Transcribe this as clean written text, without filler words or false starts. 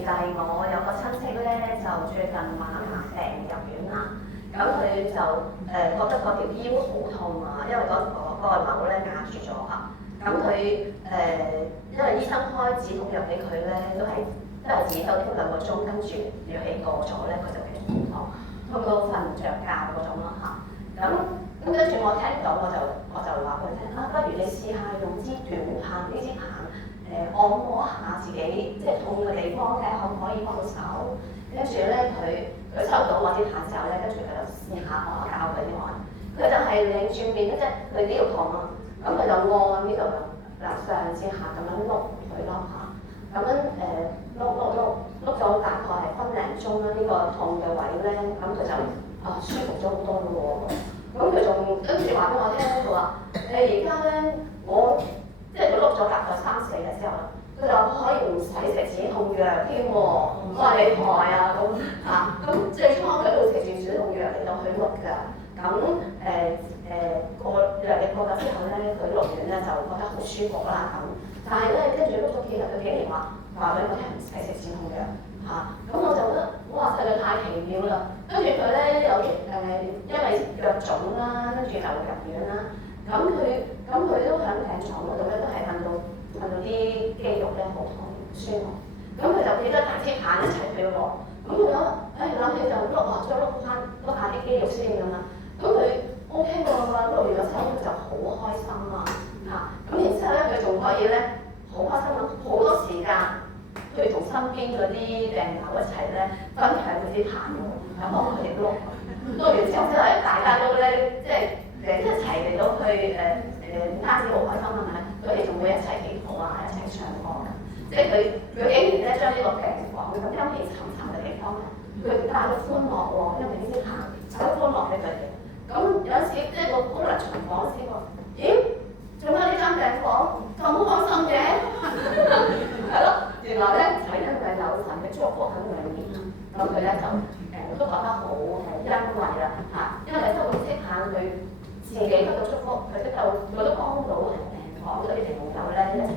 就係我有個親戚咧，就最近慢慢病入院啦。咁佢就覺得嗰條腰好痛啊，因為嗰個瘤咧壓住咗啊。咁佢因為醫生開止痛藥俾佢咧，都係止咗2個鐘，跟住藥氣過咗咧，佢就繼續痛，痛到瞓唔着覺嗰種啦嚇。咁跟住我聽到我就話佢聽啊，不如你試下用支短棒呢支棒按摩下自己即係痛嘅地方，睇下可唔可以幫到手。跟住咧佢抽到我支棒之後咧，跟住佢就試下我教佢啲按，佢就係擰轉面咧，即係佢呢度痛啊，咁佢就按呢度嗱上至下咁樣碌佢咯嚇，咁樣碌咗大概係分零鐘啦，呢個痛嘅位咧，咁佢就舒服咗好多咯喎。咁佢仲跟住話俾我聽咧，佢話而家咧我即係佢碌咗大概3-4日之後啦，佢就可以唔使食止痛藥添喎。我話你害啊咁嚇，咁最初佢都食住止痛藥嚟到去碌㗎。咁過2日過咗之後咧，佢碌完咧就覺得好舒服啦咁。但係咧跟住碌咗幾日，佢竟然話俾我聽唔使食止痛藥嚇。咁我就覺得哇，實在太奇妙啦！跟住佢咧有因為腳腫啦，跟住就入院啦。咁佢都喺病床嗰度咧，都係瞓到啲肌肉咧好痛唔舒服。咁佢就記得大支棒一齊俾我。咁佢諗起就再碌下啲肌肉先咁啦。咁佢 OK 喎，碌完咗之後佢就好開心啊嚇。咁然之後咧，佢仲可以咧好開心咁好多時間去同身邊嗰啲病友一齊咧分享嗰啲棒喎，咁幫佢哋碌。碌完之後大家都咧即係一齊嚟到去唔單止好開心係咪？佢哋仲會一齊祈禱啊，一齊唱歌㗎。即係佢竟然咧將呢個病房咁陰氣沉沉嘅地方咧，佢帶到歡樂喎，因為呢啲棒帶到歡樂俾佢哋。咁有陣時即係個工人巡房先喎，咦？做乜呢間病房咁開心嘅？係咯，原來咧就係因為有神嘅祝福喺裏面，咁佢咧就都覺得好欣慰啦嚇，因為都咁識下佢自己得到祝福，佢都幫到病房嗰啲朋友咧一齊